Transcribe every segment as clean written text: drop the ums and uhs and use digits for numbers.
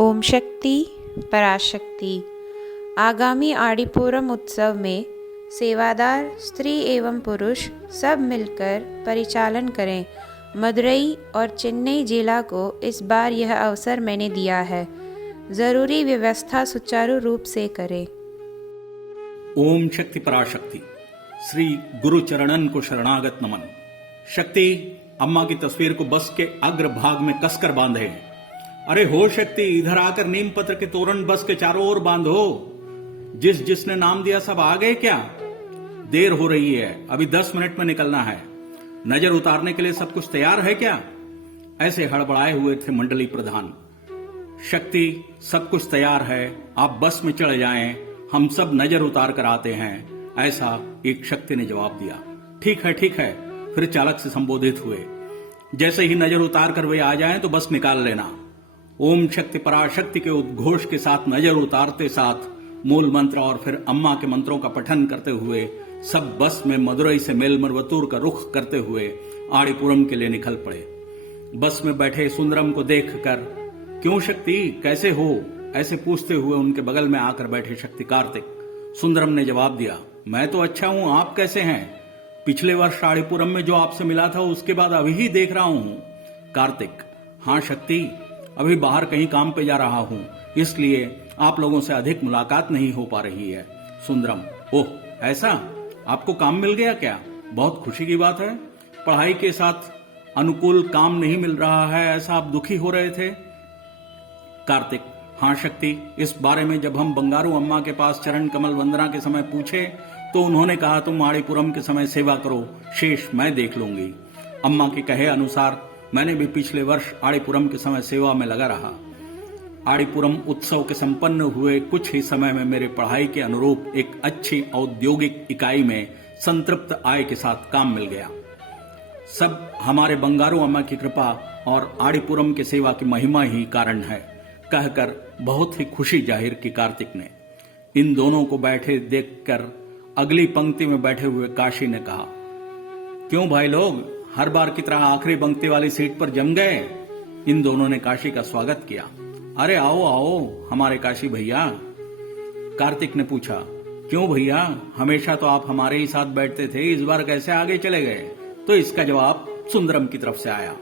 ओम शक्ति पराशक्ति। आगामी आड़ीपुरम उत्सव में सेवादार स्त्री एवं पुरुष सब मिलकर परिचालन करें। मदुरई और चेन्नई जिला को इस बार यह अवसर मैंने दिया है। ज़रूरी व्यवस्था सुचारू रूप से करें। ओम शक्ति पराशक्ति। श्री गुरु चरणन को शरणागत नमन। शक्ति, अम्मा की तस्वीर को बस के अग्र भाग में कसकर बांधे। अरे हो शक्ति, इधर आकर नीम पत्र के तोरण बस के चारों ओर बांधो। जिसने नाम दिया सब आ गए क्या? देर हो रही है, अभी 10 मिनट में निकलना है। नजर उतारने के लिए सब कुछ तैयार है क्या? ऐसे हड़बड़ाए हुए थे मंडली प्रधान। शक्ति, सब कुछ तैयार है, आप बस में चढ़ जाएं, हम सब नजर उतार कर आते हैं, ऐसा एक शक्ति ने जवाब दिया। ठीक है। फिर चालक से संबोधित हुए, जैसे ही नजर उतार कर वे आ जाएं तो बस निकाल लेना। ओम शक्ति पराशक्ति के उद्घोष के साथ नजर उतारते साथ मूल मंत्र और फिर अम्मा के मंत्रों का पठन करते हुए सब बस में मदुरई से मेलमरवतूर का रुख करते हुए आड़ीपुरम के लिए निकल पड़े। बस में बैठे सुंदरम को देखकर, क्यों शक्ति, कैसे हो, ऐसे पूछते हुए उनके बगल में आकर बैठे शक्ति कार्तिक। सुंदरम ने जवाब दिया, मैं तो अच्छा हूं, आप कैसे हैं? पिछले वर्ष आड़ीपुरम में जो आपसे मिला था उसके बाद अभी ही देख रहा हूं। कार्तिक, हाँ शक्ति, अभी बाहर कहीं काम पे जा रहा हूं, इसलिए आप लोगों से अधिक मुलाकात नहीं हो पा रही है। सुंदरम, ओह ऐसा, आपको काम मिल गया क्या? बहुत खुशी की बात है। पढ़ाई के साथ अनुकूल काम नहीं मिल रहा है, ऐसा आप दुखी हो रहे थे। कार्तिक, हाँ शक्ति, इस बारे में जब हम बंगारू अम्मा के पास चरण कमल वंदना के समय पूछे तो उन्होंने कहा तुम आड़ीपुरम के समय सेवा करो, शेष मैं देख लूंगी। अम्मा के कहे अनुसार मैंने भी पिछले वर्ष आड़ीपुरम के समय सेवा में लगा रहा। आड़ीपुरम उत्सव के संपन्न हुए कुछ ही समय में मेरे पढ़ाई के अनुरूप एक अच्छी औद्योगिक इकाई में संतृप्त आय के साथ काम मिल गया। सब हमारे बंगारू अम्मा की कृपा और आड़ीपुरम के सेवा की महिमा ही कारण है, कहकर बहुत ही खुशी जाहिर की कार्तिक ने। इन दोनों को बैठे देखकर अगली पंक्ति में बैठे हुए काशी ने कहा, क्यों भाई लोग, हर बार की तरह आखिरी पंक्ति वाली सीट पर जम गए? इन दोनों ने काशी का स्वागत किया। अरे आओ आओ हमारे काशी भैया। कार्तिक ने पूछा, क्यों भैया, हमेशा तो आप हमारे ही साथ बैठते थे, इस बार कैसे आगे चले गए? तो इसका जवाब सुंदरम की तरफ से आया,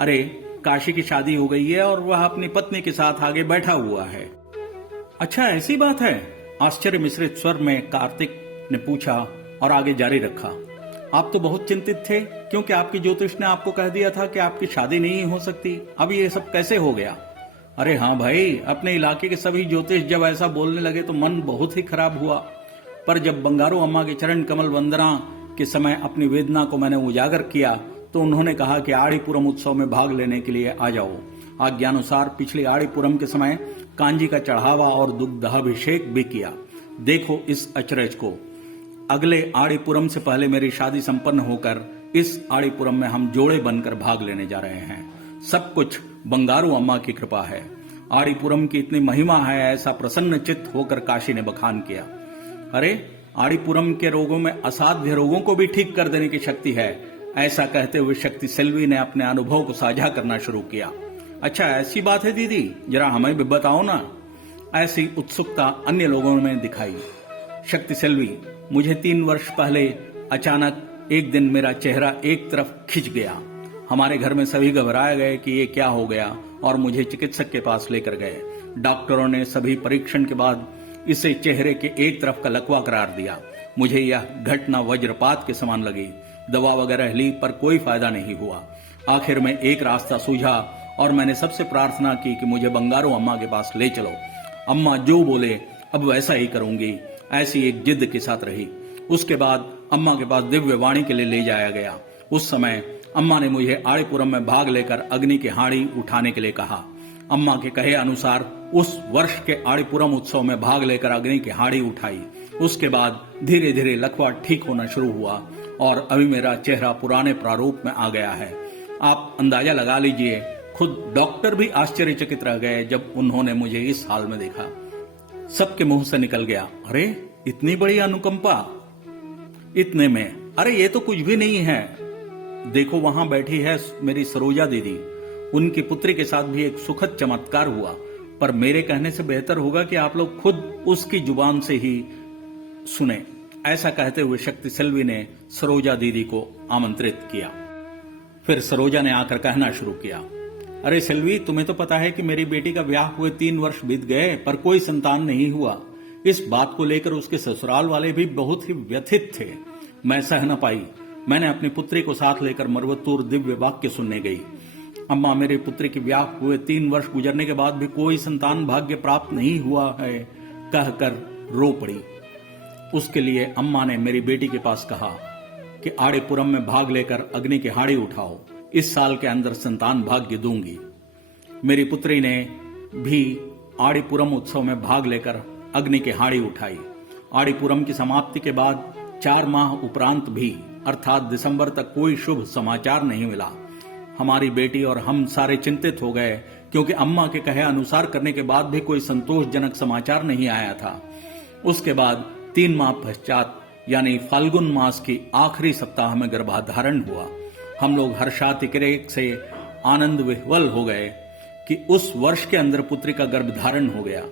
अरे काशी की शादी हो गई है और वह अपनी पत्नी के साथ आगे बैठा हुआ है। अच्छा ऐसी बात है? आश्चर्य मिश्रित स्वर में कार्तिक ने पूछा और आगे जारी रखा, आप तो बहुत चिंतित थे क्योंकि आपकी ज्योतिष ने आपको कह दिया था कि आपकी शादी नहीं हो सकती, अब ये सब कैसे हो गया? अरे हाँ भाई, अपने इलाके के सभी ज्योतिष जब ऐसा बोलने लगे तो मन बहुत ही खराब हुआ, पर जब बंगारू अम्मा के चरण कमल वंदना के समय अपनी वेदना को मैंने उजागर किया तो उन्होंने कहा कि आड़ीपुरम उत्सव में भाग लेने के लिए आ जाओ। आज्ञानुसार पिछले आड़ीपुरम के समय कांजी का चढ़ावा और दुग्धाभिषेक भी किया। देखो इस अचरज को, अगले आड़ीपुरम से पहले मेरी शादी संपन्न होकर इस आड़ीपुरम में हम जोड़े बनकर भाग लेने जा रहे हैं। सब कुछ बंगारू अम्मा की कृपा है। आड़ीपुरम की इतनी महिमा है, ऐसा प्रसन्न चित्त होकर काशी ने बखान किया। अरे आड़ीपुरम के रोगों में असाध्य रोगों को भी ठीक कर देने की शक्ति है, ऐसा कहते हुए शक्ति सेल्वी ने अपने अनुभव को साझा करना शुरू किया। अच्छा ऐसी बात है दीदी, जरा हमें भी बताओ ना। ऐसी उत्सुकता अन्य लोगों में दिखाई। शक्ति सेल्वी, मुझे 3 वर्ष पहले अचानक एक दिन मेरा चेहरा एक तरफ खिंच गया। हमारे घर में सभी घबराए गए कि ये क्या हो गया और मुझे चिकित्सक के पास लेकर गए। डॉक्टरों ने सभी परीक्षण के बाद इसे चेहरे के एक तरफ का लकवा करार दिया। मुझे यह घटना वज्रपात के समान लगी। दवा वगैरह ली पर कोई फायदा नहीं हुआ। आखिर में एक रास्ता सूझा और मैंने सबसे प्रार्थना की कि मुझे बंगारू अम्मा के पास ले चलो। अम्मा जो बोले अब वैसा ही करूंगी, ऐसी एक जिद के साथ रही। उसके बाद अम्मा के पास दिव्य वाणी के लिए ले जाया गया। उस समय अम्मा ने मुझे आड़ीपुरम में भाग लेकर अग्नि की हाड़ी उठाने के लिए कहा। अम्मा के कहे अनुसार उस वर्ष के आड़ीपुरम उत्सव में भाग लेकर अग्नि की हाड़ी उठाई। उसके बाद धीरे धीरे लकवा ठीक होना शुरू हुआ और अभी मेरा चेहरा पुराने प्रारूप में आ गया है। आप अंदाजा लगा लीजिए, खुद डॉक्टर भी आश्चर्यचकित रह गए जब उन्होंने मुझे इस हाल में देखा। सबके मुंह से निकल गया, अरे इतनी बड़ी अनुकंपा। इतने में, अरे ये तो कुछ भी नहीं है, देखो वहां बैठी है मेरी सरोजा दीदी, उनकी पुत्री के साथ भी एक सुखद चमत्कार हुआ। पर मेरे कहने से बेहतर होगा कि आप लोग खुद उसकी जुबान से ही सुने। ऐसा कहते हुए शक्ति सेल्वी ने सरोजा दीदी को आमंत्रित किया। फिर सरोजा ने आकर कहना शुरू किया, अरे सेल्वी, तुम्हें तो पता है कि मेरी बेटी का ब्याह हुए 3 वर्ष बीत गए पर कोई संतान नहीं हुआ। इस बात को लेकर उसके ससुराल वाले भी बहुत ही व्यथित थे। मैं सह न पाई। मैंने अपनी पुत्री को साथ लेकर मरवत्तूर दिव्य वाक्य सुनने गई। अम्मा, मेरी पुत्री के ब्याह हुए 3 वर्ष गुजरने के बाद भी कोई संतान भाग्य प्राप्त नहीं हुआ है, कहकर रो पड़ी। उसके लिए अम्मा ने मेरी बेटी के पास कहा कि आड़ीपुरम में भाग लेकर अग्नि की हाड़ी उठाओ, इस साल के अंदर संतान भाग्य दूंगी। मेरी पुत्री ने भी आड़ीपुरम उत्सव में भाग लेकर अग्नि की हाड़ी उठाई। आड़ीपुरम की समाप्ति के बाद 4 माह उपरांत भी अर्थात दिसंबर तक कोई शुभ समाचार नहीं मिला। हमारी बेटी और हम सारे चिंतित हो गए, क्योंकि अम्मा के कहे अनुसार करने के बाद भी कोई संतोषजनक समाचार नहीं आया था। उसके बाद 3 माह पश्चात यानी फाल्गुन मास की आखिरी सप्ताह में गर्भाधारण हुआ। हम लोग हर्षातिरेक से आनंद विह्वल हो गए कि उस वर्ष के अंदर पुत्री का गर्भधारण हो गया।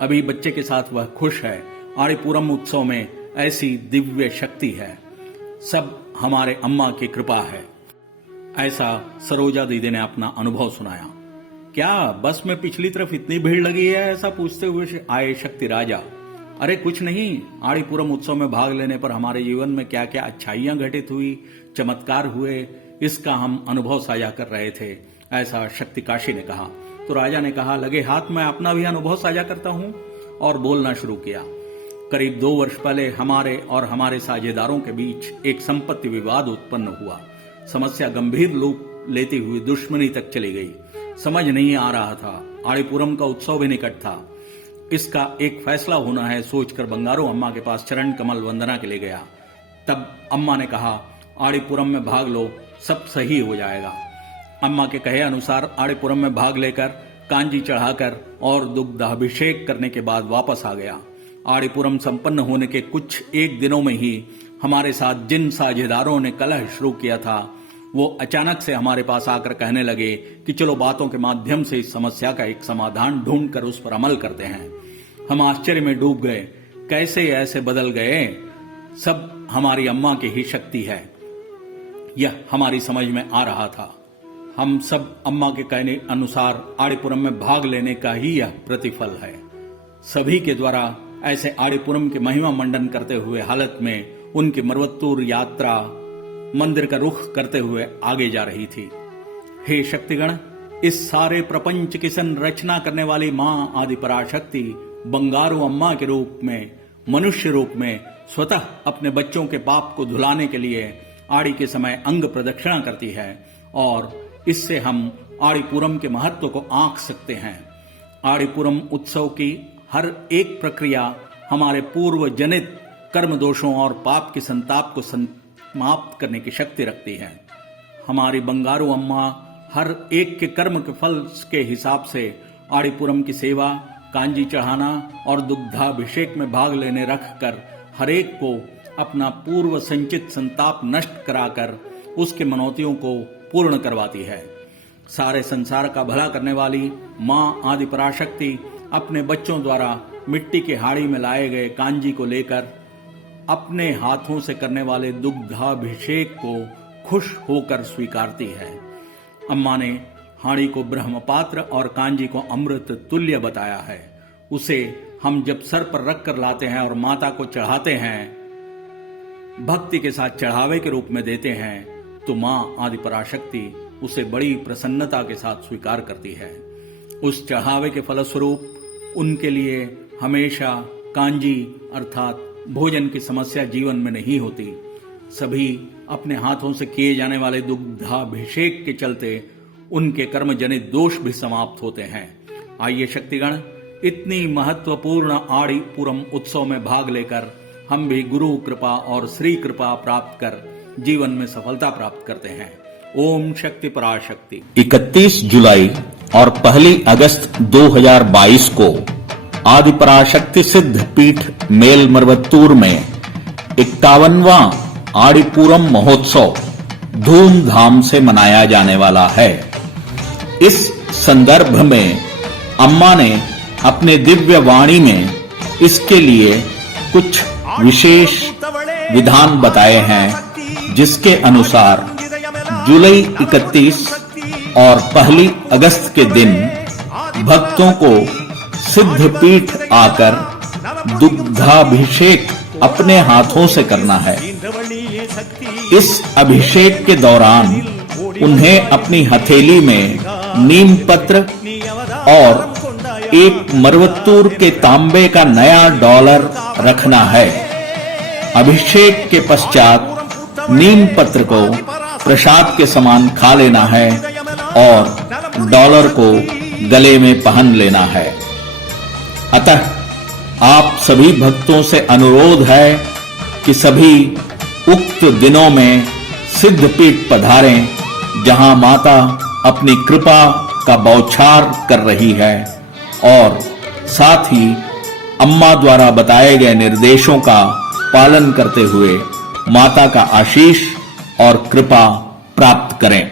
अभी बच्चे के साथ वह खुश है। आड़ीपुरम उत्सव में ऐसी दिव्य शक्ति है, सब हमारे अम्मा की कृपा है। ऐसा सरोजा दीदी ने अपना अनुभव सुनाया। क्या बस में पिछली तरफ इतनी भीड़ लगी है, ऐसा पूछते हुए आए शक्ति राजा। अरे कुछ नहीं, आड़ीपुरम उत्सव में भाग लेने पर हमारे जीवन में क्या क्या अच्छाइयां घटित हुई, चमत्कार हुए, इसका हम अनुभव साझा कर रहे थे, ऐसा शक्ति काशी ने कहा। तो राजा ने कहा, लगे हाथ मैं अपना भी अनुभव साझा करता हूं, और बोलना शुरू किया। करीब 2 वर्ष पहले हमारे और हमारे साझेदारों के बीच एक संपत्ति विवाद उत्पन्न हुआ। समस्या गंभीर रूप लेती हुई दुश्मनी तक चली गई। समझ नहीं आ रहा था। आड़ीपुरम का उत्सव भी निकट था। इसका एक फैसला होना है सोचकर बंगारू अम्मा के पास चरण कमल वंदना के लिए गया। तब अम्मा ने कहा, आड़ीपुरम में भाग लो, सब सही हो जाएगा। अम्मा के कहे अनुसार आड़ीपुरम में भाग लेकर कांजी चढ़ाकर और दुग्धाभिषेक करने के बाद वापस आ गया। आड़ीपुरम संपन्न होने के कुछ एक दिनों में ही हमारे साथ जिन साझेदारों ने कलह शुरू किया था, वो अचानक से हमारे पास आकर कहने लगे कि चलो बातों के माध्यम से इस समस्या का एक समाधान ढूंढकर उस पर अमल करते हैं। हम आश्चर्य में डूब गए, कैसे ऐसे बदल गए। सब हमारी अम्मा की ही शक्ति है, यह हमारी समझ में आ रहा था। हम सब अम्मा के कहने अनुसार आड़ीपुरम में भाग लेने का ही यह प्रतिफल है। सभी के द्वारा ऐसे आड़ीपुरम के महिमा मंडन करते हुए हालत में उनकी मरवत्तूर यात्रा मंदिर का रुख करते हुए आगे जा रही थी। हे शक्तिगण, इस सारे प्रपंच की संरचना करने वाली मां आदि पराशक्ति बंगारू अम्मा के रूप में, मनुष्य रूप में स्वतः अपने बच्चों के पाप को धुलाने के लिए आड़ी के समय अंग प्रदक्षिणा करती है, और इससे हम आड़ीपुरम के महत्व को आंक सकते हैं। आड़ीपुरम उत्सव की हर एक प्रक्रिया हमारे पूर्व जनित कर्म दोषों और पाप के संताप को समाप्त करने की शक्ति रखती है। हमारी बंगारू अम्मा हर एक के कर्म के फल के हिसाब से आड़ीपुरम की सेवा, कांजी चढ़ाना और दुग्धाभिषेक में भाग लेने रखकर हरेक को अपना पूर्व संचित संताप नष्ट कराकर उसके मनौतियों को पूर्ण करवाती है। सारे संसार का भला करने वाली मां आदि पराशक्ति अपने बच्चों द्वारा मिट्टी के हाड़ी में लाए गए कांजी को लेकर अपने हाथों से करने वाले दुग्धाभिषेक को खुश होकर स्वीकारती है। अम्मा ने हाड़ी को ब्रह्मपात्र और कांजी को अमृत तुल्य बताया है। उसे हम जब सर पर रख कर लाते हैं और माता को चढ़ाते हैं, भक्ति के साथ चढ़ावे के रूप में देते हैं, तो मां आदि पराशक्ति उसे बड़ी प्रसन्नता के साथ स्वीकार करती है। उस चढ़ावे के फलस्वरूप उनके लिए हमेशा कांजी अर्थात भोजन की समस्या जीवन में नहीं होती। सभी अपने हाथों से किए जाने वाले दुग्धाभिषेक के चलते उनके कर्म जनित दोष भी समाप्त होते हैं। आइए शक्तिगण, इतनी महत्वपूर्ण आड़ीपुरम उत्सव में भाग लेकर हम भी गुरु कृपा और श्री कृपा प्राप्त कर जीवन में सफलता प्राप्त करते हैं। ओम शक्ति पराशक्ति। 31 जुलाई और 1 अगस्त 2022 को आदि पराशक्ति सिद्ध पीठ मेल मरवत्तूर में 51वां आड़ीपुरम महोत्सव धूमधाम से मनाया जाने वाला है। इस संदर्भ में अम्मा ने अपने दिव्य वाणी में इसके लिए कुछ विशेष विधान बताए हैं, जिसके अनुसार जुलाई 31 और 1 अगस्त के दिन भक्तों को सिद्ध पीठ आकर दुग्धाभिषेक अपने हाथों से करना है। इस अभिषेक के दौरान उन्हें अपनी हथेली में नीम पत्र और एक मरवत्तूर के तांबे का नया डॉलर रखना है। अभिषेक के पश्चात नीम पत्र को प्रसाद के समान खा लेना है और डॉलर को गले में पहन लेना है। अतः आप सभी भक्तों से अनुरोध है कि सभी उक्त दिनों में सिद्धपीठ पधारें, जहां माता अपनी कृपा का बौछार कर रही है और साथ ही अम्मा द्वारा बताए गए निर्देशों का पालन करते हुए माता का आशीष और कृपा प्राप्त करें।